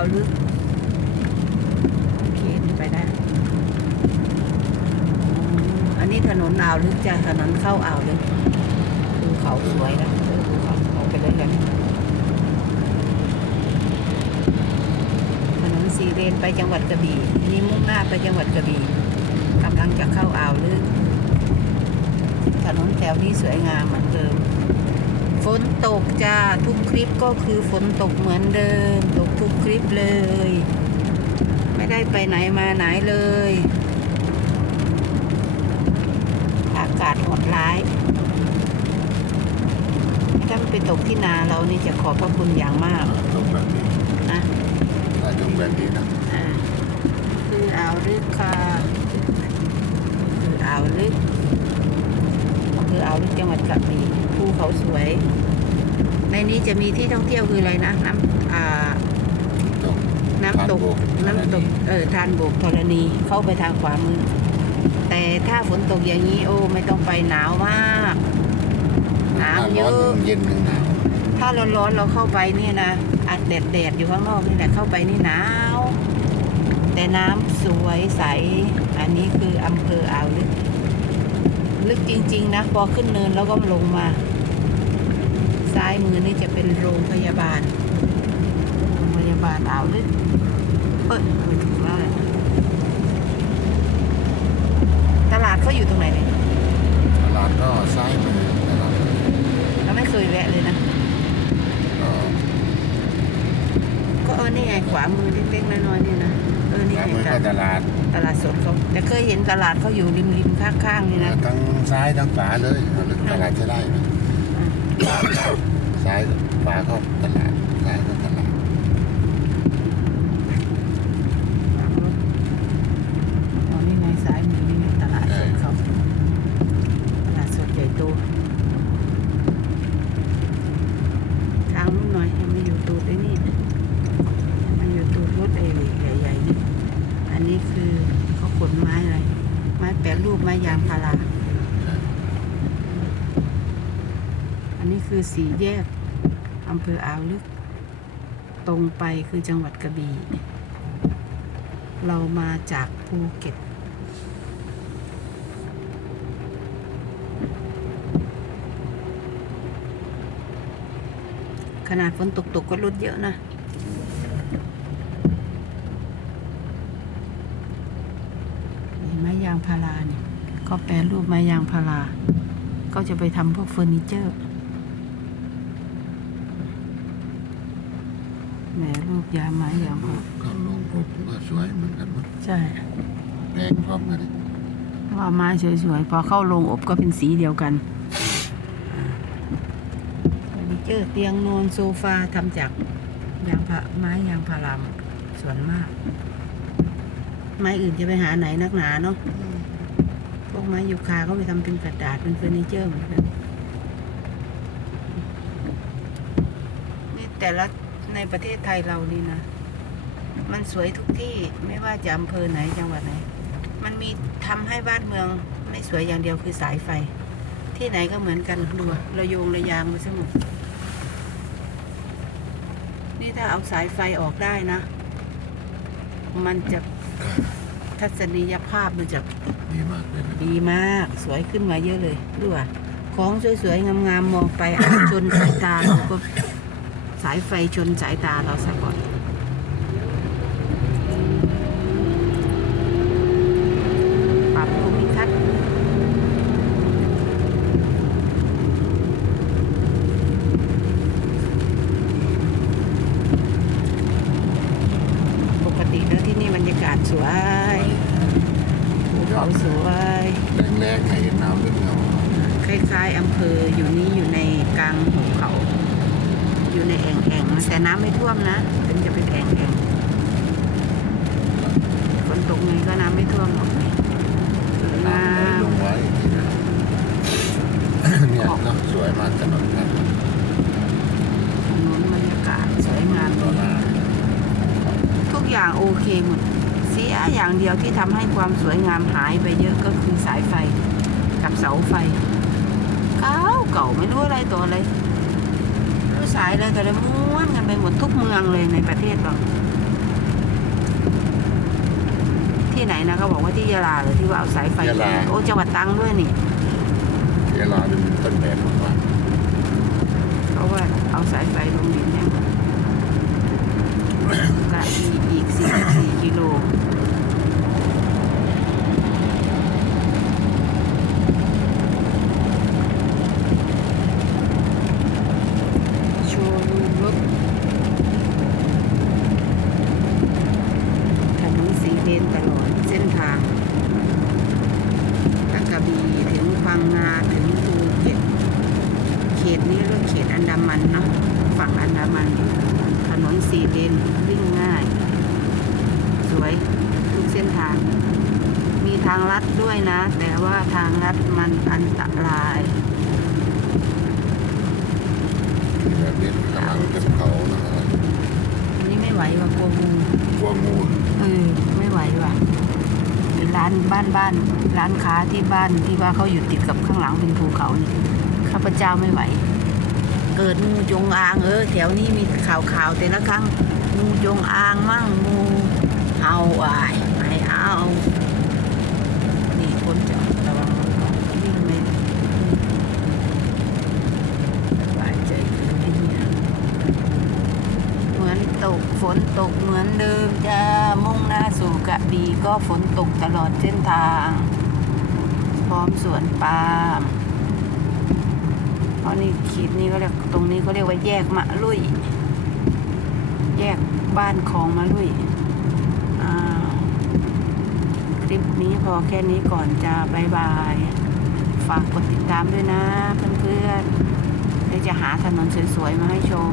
าวลึกโอเคนี่ไปได้ อันนี้ถนนอ่าวลึกจะถนนเข้าอ่าวลึกภูเขาสวยนะเออภูเขาเอาไปเลยกันถนนสีเลนไปจังหวัดกระบี่นนี้มุ่งหน้าไปจังหวัดกระบี่กำลังจะเข้าอ่าวลึกถนนแถวนี้สวยงามเหมือนเดิม ฝนตกจ้า ทุกคลิปก็คือฝนตกเหมือนเดิม ตก ทุกคลิปเลย ไม่ได้ไปไหนมาไหนเลย อากาศโหดร้ายถ้ามันไปตกที่นาเรานี่จะขอบพระคุณอย่างมากตรงแบบนี้นะถ้าตรงแบบนี้นะอ่าคืออ่าวลึกค่ะคืออ่าวลึกคืออ่าวลึกจังหวัดกระบี่ภูเขาสวย ในนี้จะมีที่ท่องเที่ยวคืออะไรนะน้ำอ่าตรง น้ำตกทานโบกน้ำตก เออ ทานโบกธรณีเข้าไปทางขวามือ แต่ถ้าฝนตกอย่างนี้ โอ้ ไม่ต้องไปหนาวมาก หนาวเยร้อนอะหนึ่งเย็นหนึ่งหนาวถ้าร้อนๆเราเข้าไปนี่นะอัดแดดแดดๆอยู่ข้างนอกนี่แหละเข้าไปนี่หนาว แต่น้ำสวยใส อันนี้คืออำเภออ่าวลึก ลึกจริง ๆ นะ พอขึ้นเนินแล้วก็ลงมา ซ้ายมือนี่จะเป็นโรงพยาบาล โรงพยาบาลอ่าวลึก เปิดไม่ถูกแล้วเลยตลาดเขาอยู่ตรงไหนเนี่ยตลาดก็ซ้ายมือตลาดเราไม่เคยแวะเลยนะ ก็ก็เออนี่ไงขวามือเล็กๆน้อยๆนี่นะเออนี่ซ้ายไงมือตก็ลาดตลาดตลาดสดเขาแต่เคยเห็นตลาดเขาอยู่ริมริมๆข้างๆนี่นะทั้งซ้ายทั้งขวาเลยตลาดจะได้นะซ้ายขวาก็ตลาดซ้ายก็ตลาด อ๋อนี่ไงซ้ายมือนี่ไงตลาดสดเขาตลาดสดใหญ่โตทางนู้นหน่อยให้มาอยู่ตูดไอ้นี่ให้มาอยู่ตูดรถไอ้ใหญ่ๆนี่อันนี้คือเขาขนไม้อะไร ไม้แปรรูปไม้ยางพารา อั นนี้คือสีแยกอำเภออ่าวลึก ตรงไปคือจังหวัดกระบี่เรามาจากภูเก็ต ขนาดฝนตกตกก็รถเยอะนะนี่ไม้ยางพาราเนี่ยเขาแปรรูปไม้ยางพารา ก็จะไปทำพวกเฟอร์นิเจอร์ แหมรูปยาไม้ยางพาราก็ลงปุ๊บก็สวยเหมือนกันมั้งใช่แดงพร้อมกันเลยว่าไม้สวยๆ พอเข้าโรงอบก็เป็นสีเดียวกันเฟอร์นิเจอร์เตียงนอนโซฟาทำจากยางพาไม้ยางพาราหมดส่วนมาก ไม้อื่นจะไปหาไหนนักหนาเนาะอืมพวกไม้ยูคาเขาไปทำเป็นกระดาษเป็นเฟอร์นิเจอร์เหมือนกันนี่แต่ละ ในประเทศไทยเรานี่นะ มันสวยทุกที่ไม่ว่าจะอำเภอไหนจังหวัดไหน มันมีทำให้บ้านเมืองไม่สวยอย่างเดียวคือสายไฟ ที่ไหนก็เหมือนกันดูอะระโยงระยางมาสมุดนี่ถ้าเอาสายไฟออกได้นะ มันจะทัศนียภาพมันจะดีมากเลยนะดีมาก สวยขึ้นมาเยอะเลยดูอะของสวยๆงามๆมองไปอาจชนสายตาเราก็ สายไฟชนสายตาเราซะก่อนปรับภูมิทัศน์ปกติแล้วที่นี่บรรยากาศสวยภูเขาสวย แรงๆให้เห็นน้ำลึกเงาคล้ายๆอำเภออยู่นี้อยู่ในกลางหุบเขา อยู่ในแอ่งแอ่งๆแต่น้ำไม่ท่วมนะเป็นจะเป็นแอ่งแอ่งๆฝนตกไงก็น้ำไม่ท่วมหรอกนี่สวยน้ำมาไหลกลงไว้ที่นั่นเนี่ยเนาะสวยมากถนนนั่นถนนบรรยากาศสวยงามต่อหน้าทุกอย่างโอเคหมดเสียอย่างเดียวที่ทำให้ความสวยงามหายไปเยอะก็คือสายไฟกับเสาไฟเก่าเก่าไม่รู้อะไรตัวอะไรไม่รู้ สายเลยแต่ละม้วนกันไปหมดทุกเมืองเลยในประเทศเราที่ไหนนะเขาบอกว่าที่ยะลาหรือที่ว่าเอาสายไฟยะลา โอ้จังหวัดตังด้วยนี่ยะลาเป็นต้นแบบของว่า เพราะว่าเอาสายไฟลงดินเนี่ย ตนี้เรียกเขตอันดามันเนาะฝั่งอันดามัน ถนนสี่เลนวิ่งง่าย สวยทุกเส้นทาง มีทางลัดด้วยนะ แต่ว่าทางลัดมันอันตรายแบบนี้กำลังเป็นเขานะครับอันนี้ไม่ไหวว่ะกลัวงูกลัวงูเออไม่ไหวว่ะร้านบ้านบ้าน ร้านค้าที่บ้านที่ว่าเขาอยู่ติดกับข้างหลังเป็นภูเขานี่ ข้าพเจ้าไม่ไหว เกิดงูจงอางเออแถวนี้มีข่าวข่าวๆแต่ละครั้งงูจงอางมั่งงูเห่าอายไม่เอานี่คนจะระวังวิ่งไม่บายใจขึ้นไอ้เนี่ยเหมือนตกฝนตกเหมือนเดิมจะมุ่งหน้าสู่กระบี่ก็ฝนตกตลอดเส้นทาง พร้อมสวนปาล์ม เพราะนี่ขีดนี้ก็เรียกตรงนี้ก็เรียกว่าแยกมะลุย แยกบ้านของมะลุยคลิปนี้พอแค่นี้ก่อนจะบายบาย ฝากกดติดตามด้วยนะเพื่อนๆเดี๋ยวจะหาถนนสวยๆมาให้ชม